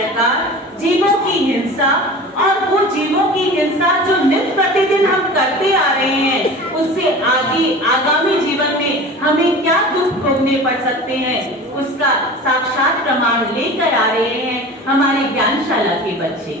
प्रकार जीवों की हिंसा और वो जीवों की हिंसा जो नित्य प्रतिदिन हम करते आ रहे हैं, उससे आगामी जीवन में हमें क्या दुख भोगने पड़ सकते हैं, उसका साक्षात प्रमाण लेकर आ रहे हैं हमारे ज्ञानशाला के बच्चे।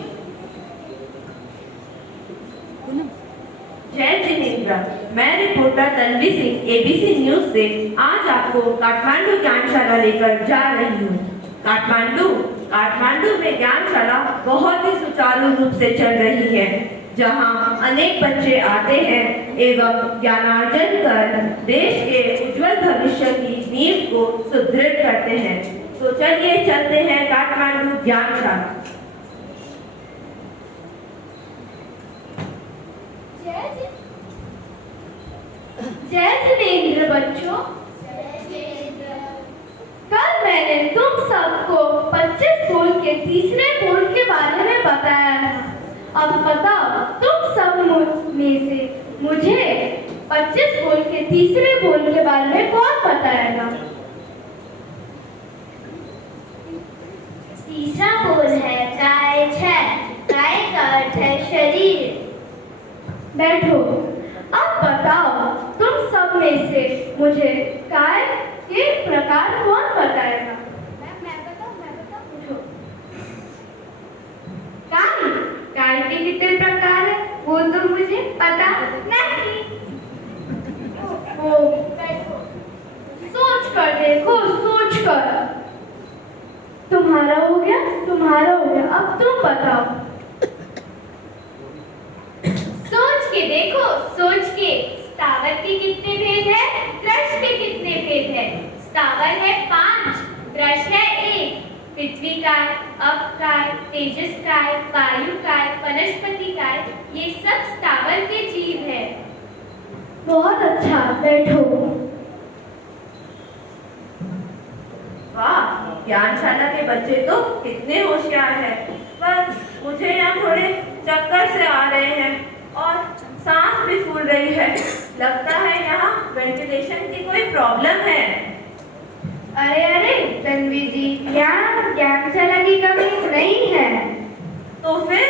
जय जिनेन्द्र, मैं reporter Tanvi Singh ABC news से आज आपको काठमांडू ज्ञानशाला लेकर जा रही हूँ। काठमांडू में ज्ञानशाला बहुत ही सुचारू रूप से चल रही है, जहाँ अनेक बच्चे आते हैं एवं ज्ञानार्जन कर देश के उज्जवल भविष्य की नींव को सुदृढ़ करते हैं। तो चलिए चलते हैं काठमांडू ज्ञानशाला। जय जिनेन्द्र बच्चों, कल मैंने तुम सबको 25 फूल के तीसरे फूल के बारे में बताया था। अब बताओ तुम सब में से मुझे 25 फूल के तीसरे फूल के बारे में कौन बताएगा? तीसरा फूल है काय। काय का अर्थ है शरीर। बैठो। अब बताओ तुम सब में से मुझे काय के प्रकार कौन बताएगा? मैं बताऊं पूछो। काय के कितने प्रकार है वो तो मुझे पता नहीं। ओ, सोच कर देखो, सोच कर। तुम्हारा हो गया। अब तुम बताओ। सोच के स्थावर के कितने भेद है, कृष के कितने भेद है? स्थावर है 5, कृष है 1। पृथ्वी काय, अप काय, तेजस काय, वायु काय, वनस्पति काय, ये सब स्थावर के जीव है। बहुत अच्छा, बैठो। वाह, ज्ञानशाला के बच्चे तो कितने होशियार हैं। पर मुझे यहाँ थोड़े चक्कर से आ रहे हैं और सांस भी फूल रही है। लगता है यहाँ वेंटिलेशन की कोई प्रॉब्लम है। अरे तन्वी जी, यहाँ ज्ञानशाला की कमी नहीं है। तो फिर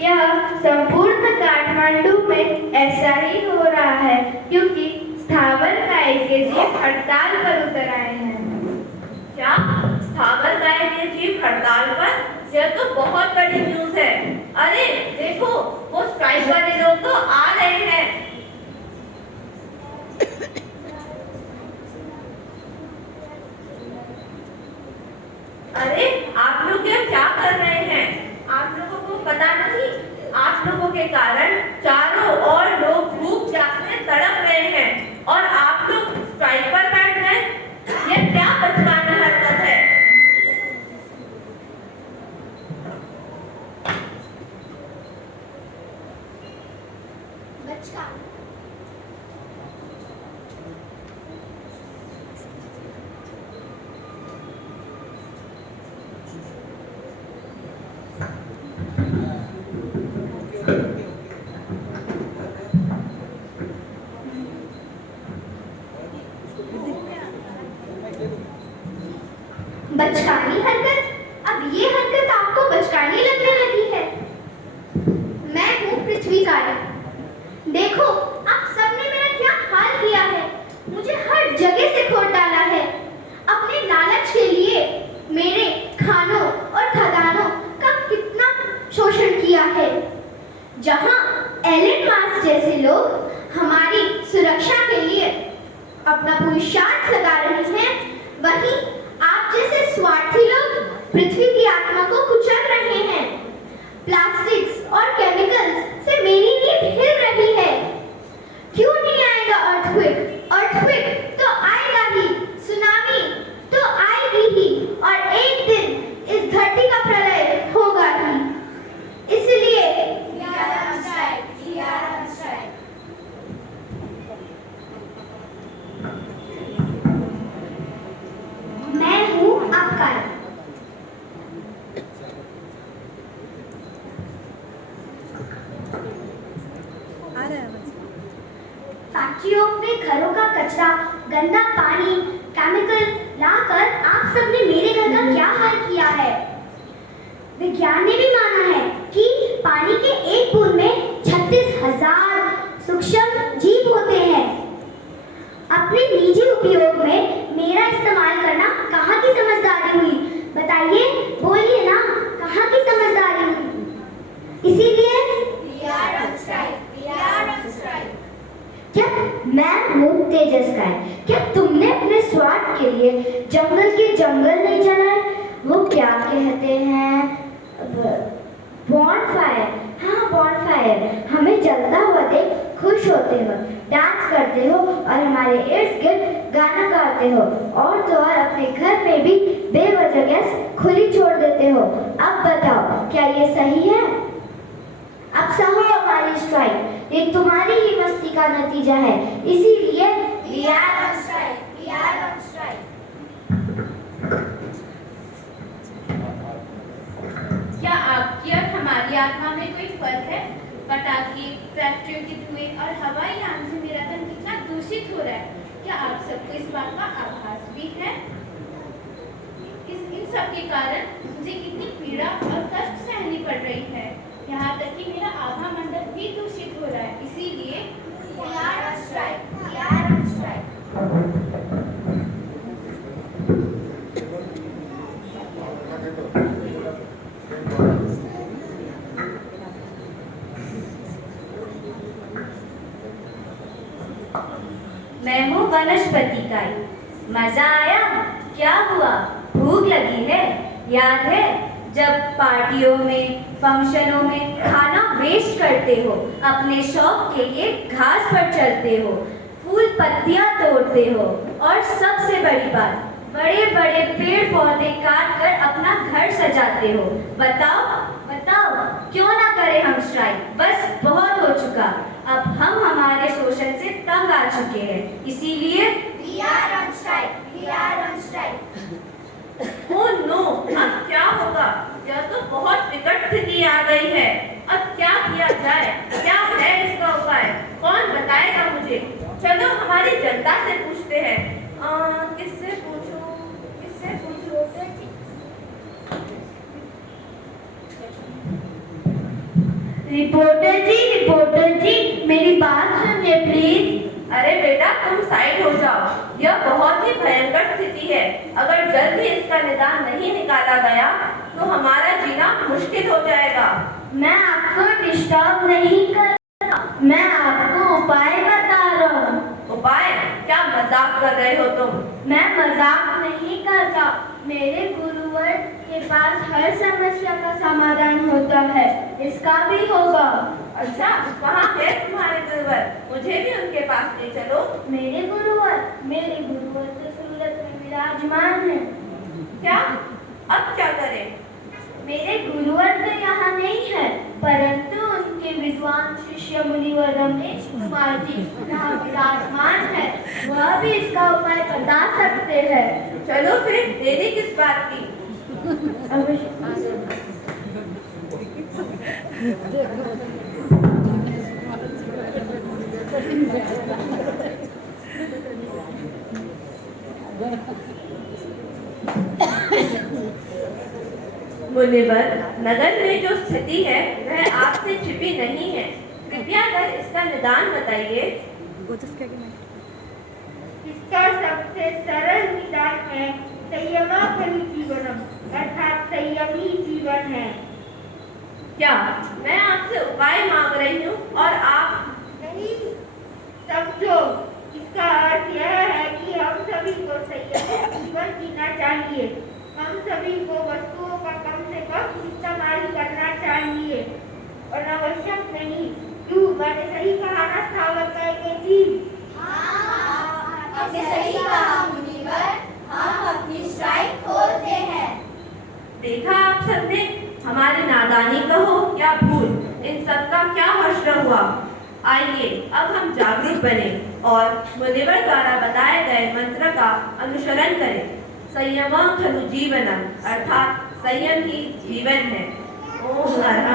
यह संपूर्ण काठमांडू में ऐसा ही हो रहा है क्योंकि स्थावर काय के जीव हड़ताल पर उतर आए हैं। क्या स्थावर काय के जीव हड़ताल पर? यह तो बहुत बड़ी न्यूज है। अरे देखो, वो स्ट्राइक वाले लोग तो आ रहे हैं। अरे आप लोग ये क्या कर रहे हैं? आप लोगों को पता नहीं, आप लोगों के कारण चारों ओर लोग भूख प्यास में तड़प रहे हैं और आप लोग स्ट्राइक पर बैठ गए। ये क्या बचकाना हरकत है? बचकानी हरकत? अब ये हरकत आपको बचकानी लगने लगी है। मैं हूँ पृथ्वी काय। देखो आप सबने मेरा क्या हाल किया है। मुझे हर जगह से खोद डाला है। अपने लालच के लिए मेरे खानों और खदानों का कितना शोषण किया है। जहाँ एलन मास्क जैसे लोग हमारी सुरक्षा के लिए अपना पुरुषार्थ लगा रहे हैं, वहीं आप जैसे स्वार्थी लोग पृथ्वी की आत्मा को कुचल रहे हैं। प्लास्टिक्स और केमिकल्स से मेरी नींद हिल रही है। क्यों नहीं आएगा अर्थक्वेक? अर्थक्वेक तो आएगा ही, सुनामी तो आएगी ही और एक दिन इस धरती का प्रलय होगा ही। इसलिए मैं हूँ आपका। फैक्ट्रियों में घरों का कचरा, गंदा पानी, केमिकल लाकर आप सबने मेरे घर का क्या हाल किया है। विज्ञान ने भी माना है कि पानी के एक बूंद में 36,000 सूक्ष्म जीव होते हैं। अपने निजी उपयोग में मेरा इस्तेमाल करना कहाँ की समझदारी हुई? बताइए, बोलिए ना, कहाँ की समझदारी हुई? इसीलिए क्या मैं हूँ तेजस गाय? क्या तुमने अपने स्वार्थ के लिए जंगल के जंगल नहीं जलाए? वो क्या कहते हैं, बॉनफायर। हाँ, बॉनफायर। हमें जलता हुआ देख खुश होते हो, डांस करते हो और हमारे इर्द गिर्द गाना गाते हो, और तो और अपने घर में भी बेवजह गैस खुली छोड़ देते हो। अब बताओ, क्या ये सही है? अब सहो हमारी स्ट्राइक, ये तुम्हारी ही मस्ती का नतीजा है। इसीलिए we are on strike, we are on strike। क्या आपकी और हमारी आत्मा में कोई फर्क है? पटाखे, फैक्ट्रियों के धुएं और हवाई यान से मेरा तन कितना दूषित हो रहा है, क्या आप सबको इस बात का आभास भी है? इन सब के कारण मुझे कितनी पीड़ा और कष्ट सहनी पड़ रही है। यहाँ तक कि मेरा आभा मंडल भी दूषित हो रहा है। इसीलिए We are on strike, we are on strike। मैं हूँ वनस्पति काई। मजा आया? क्या हुआ? भूख लगी है? याद है जब पार्टियों में, फंक्शनों में खाना वेस्ट करते हो, अपने शौक के लिए घास पर चलते हो, फूल पत्तियां तोड़ते हो, और सबसे बड़ी बात, बड़े बड़े पेड़ पौधे काट कर अपना घर सजाते हो। बताओ बताओ, क्यों ना करें हम स्ट्राइक? बस बहुत हो चुका। अब हम हमारे शोषण से तंग आ चुके हैं। इसीलिए We are on strike, we are on strike। Oh no, अब क्या होगा? यह तो बहुत विकट स्थिति आ गई है। अब क्या किया जाए? क्या है इसका उपाय? कौन बताएगा मुझे? चलो हमारी जनता से पूछते हैं। किससे पूछूं? किससे पूछूं? रिपोर्टर जी, मेरी बात सुनिए प्लीज। अरे बेटा, तुम साइड हो जाओ। यह बहुत ही भयंकर स्थिति है। अगर जल्द ही इसका निदान नहीं निकाला गया तो हमारा जीना मुश्किल हो जाएगा। मैं आपको डिस्टर्ब नहीं कर रहा, मैं आपको उपाय बता रहा हूँ। उपाय? क्या मजाक कर रहे हो तुम? मैं मजाक नहीं करता। मेरे गुरुवर के पास हर समस्या का समाधान होता है, इसका भी होगा। अच्छा, कहाँ है तुम्हारे गुरुवर? मुझे भी उनके पास ले चलो। मेरे गुरुवर तो सूरत में विराजमान है। क्या? अब क्या करें? मेरे गुरुवर तो यहाँ नहीं है, परंतु उनके विद्वान शिष्य मुनिवर रमेश कुमार जी यहाँ विराजमान है। वह भी इसका उपाय बता सकते हैं। चलो फिर, देरी किस बात की? मुनिवर, नगर में जो स्थिति है वह आपसे छिपी नहीं है। कृपया कर इसका निदान बताइए। इसका सबसे सरल निदान है संयमाखलु जीवनम, अर्थात संयमी जीवन है। क्या मैं आपसे उपाय मांग रही हूँ और आप? नहीं समझो, इसका अर्थ यह है कि हम सभी को संयमित जीवन जीना चाहिए। हम सभी को वस्तुओं का कम से कम इस्तेमाल करना चाहिए और आवश्यक नहीं। क्यों, मैंने सही कहा ना स्थावरकर जी? आपने सही कहा मुनिवर, हम अपनी स्ट्राइक खोलते हैं। देखा आप सबने, हमारी नादानी कहो या भूल, इन सब का क्या हश्र हुआ। आइए अब हम जागरूक बने और मुनिवर द्वारा बताए गए मंत्र का अनुसरण करें। संयमं खलु जीवनम, अर्थात संयम ही जीवन है। ओम